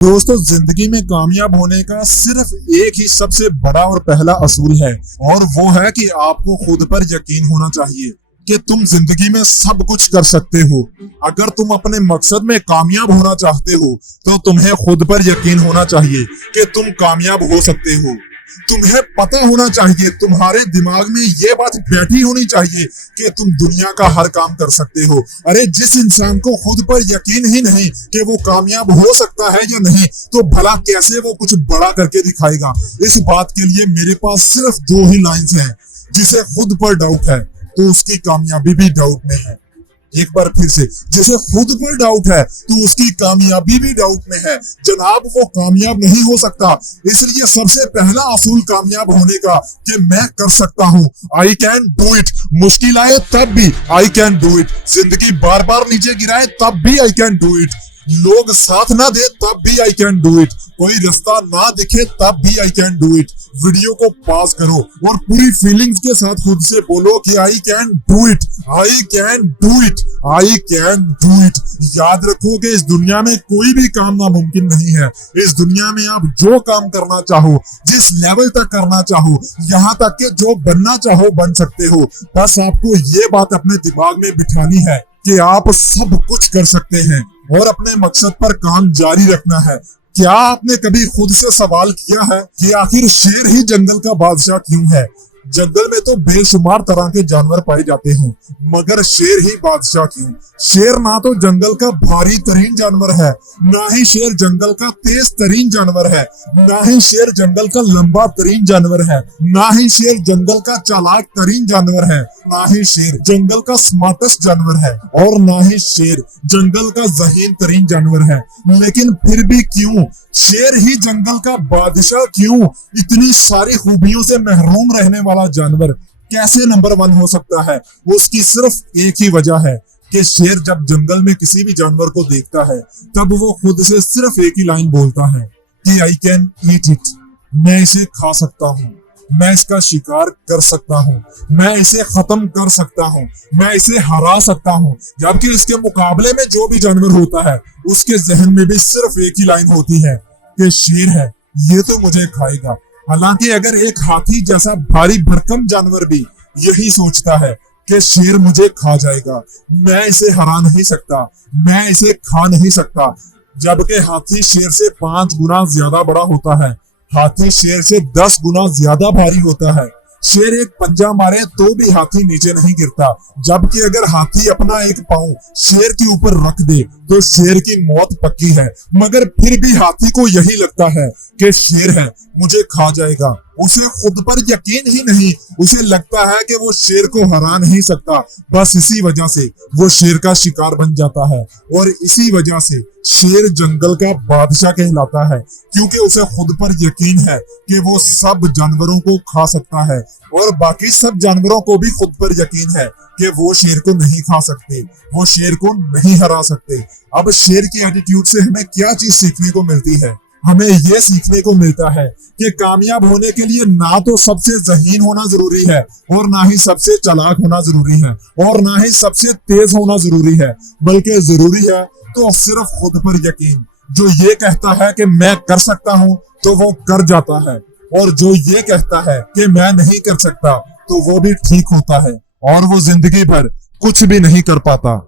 दोस्तों, जिंदगी में कामयाब होने का सिर्फ एक ही सबसे बड़ा और पहला असूल है, और वो है कि आपको खुद पर यकीन होना चाहिए कि तुम जिंदगी में सब कुछ कर सकते हो। अगर तुम अपने मकसद में कामयाब होना चाहते हो तो तुम्हें खुद पर यकीन होना चाहिए कि तुम कामयाब हो सकते हो। तुम्हें पता होना चाहिए, तुम्हारे दिमाग में ये बात बैठी होनी चाहिए कि तुम दुनिया का हर काम कर सकते हो। अरे जिस इंसान को खुद पर यकीन ही नहीं कि वो कामयाब हो सकता है या नहीं, तो भला कैसे वो कुछ बड़ा करके दिखाएगा। इस बात के लिए मेरे पास सिर्फ दो ही लाइंस हैं। जिसे खुद पर डाउट है तो उसकी कामयाबी भी डाउट में है। एक बार फिर से, जिसे खुद पर डाउट है तो उसकी कामयाबी भी डाउट में है। जनाब, वो कामयाब नहीं हो सकता। इसलिए सबसे पहला असूल कामयाब होने का कि मैं कर सकता हूँ। I can do it. मुश्किल आए तब भी आई कैन डू इट। जिंदगी बार बार नीचे गिराए तब भी आई कैन डू इट। लोग साथ ना दे तब भी आई कैन डू इट। कोई रास्ता ना दिखे तब भी I can do it. Video को पॉज करो और पूरी फीलिंग्स के साथ खुद से बोलो कि I can do it, I can do it, I can do it. याद रखो कि इस दुनिया में कोई भी काम नामुमकिन नहीं है। इस दुनिया में आप जो काम करना चाहो, जिस लेवल तक करना चाहो, यहाँ तक कि जो बनना चाहो बन सकते हो। बस आपको ये बात अपने दिमाग में बिठानी है कि आप सब कुछ कर सकते हैं और अपने मकसद पर काम जारी रखना है। क्या आपने कभी खुद से सवाल किया है कि आखिर शेर ही जंगल का बादशाह क्यों है? जंगल में तो बेशुमार तरह के जानवर पाए जाते हैं, मगर शेर ही बादशाह क्यों? शेर ना तो जंगल का भारी तरीन जानवर है, ना ही शेर जंगल का तेज तरीन जानवर है, ना ही शेर जंगल का लंबा तरीन जानवर है, ना ही शेर जंगल का चालाक तरीन जानवर है, ना ही शेर जंगल का स्मार्टेस्ट जानवर है, और ना ही शेर जंगल का ज़हीन तरीन जानवर है। लेकिन फिर भी क्यों शेर ही जंगल का बादशाह क्यों? इतनी सारी खूबियों से महरूम रहने वाला जानवर कैसे नंबर 1 हो सकता है? उसकी सिर्फ एक ही वजह है कि शेर जब जंगल में किसी भी जानवर को देखता है तब वो खुद से सिर्फ एक ही लाइन बोलता है कि आई कैन ईट इट। मैं इसे खा सकता हूँ, मैं इसका शिकार कर सकता हूँ, मैं इसे खत्म कर सकता हूँ, मैं इसे हरा सकता हूँ। जबकि इसके मुकाबले में जो भी जानवर होता है उसके जहन में भी सिर्फ एक ही लाइन होती है कि शेर है, ये तो मुझे खाएगा। हालांकि अगर एक हाथी जैसा भारी भरकम जानवर भी यही सोचता है कि शेर मुझे खा जाएगा, मैं इसे हरा नहीं सकता, मैं इसे खा नहीं सकता, जबकि हाथी शेर से 5 गुना ज्यादा बड़ा होता है, हाथी शेर से 10 गुना ज्यादा भारी होता है। शेर एक पंजा मारे तो भी हाथी नीचे नहीं गिरता, जबकि अगर हाथी अपना एक पांव शेर के ऊपर रख दे तो शेर की मौत पक्की है। मगर फिर भी हाथी को यही लगता है कि शेर है, मुझे खा जाएगा। उसे खुद पर यकीन ही नहीं, उसे लगता है कि वो शेर को हरा नहीं सकता। बस इसी वजह से वो शेर का शिकार बन जाता है, और इसी वजह से शेर जंगल का बादशाह कहलाता है, क्योंकि उसे खुद पर यकीन है कि वो सब जानवरों को खा सकता है, और बाकी सब जानवरों को भी खुद पर यकीन है कि वो शेर को नहीं खा सकते, वो शेर को नहीं हरा सकते। अब शेर की एटीट्यूड से हमें क्या चीज सीखने को मिलती है? हमें यह सीखने को मिलता है कि कामयाब होने के लिए ना तो सबसे ज़हीन होना जरूरी है, और ना ही सबसे चालाक होना जरूरी है, और ना ही सबसे तेज होना जरूरी है, बल्कि जरूरी है तो सिर्फ खुद पर यकीन। जो ये कहता है कि मैं कर सकता हूँ तो वो कर जाता है, और जो ये कहता है कि मैं नहीं कर सकता तो वो भी ठीक होता है, और वो जिंदगी भर कुछ भी नहीं कर पाता।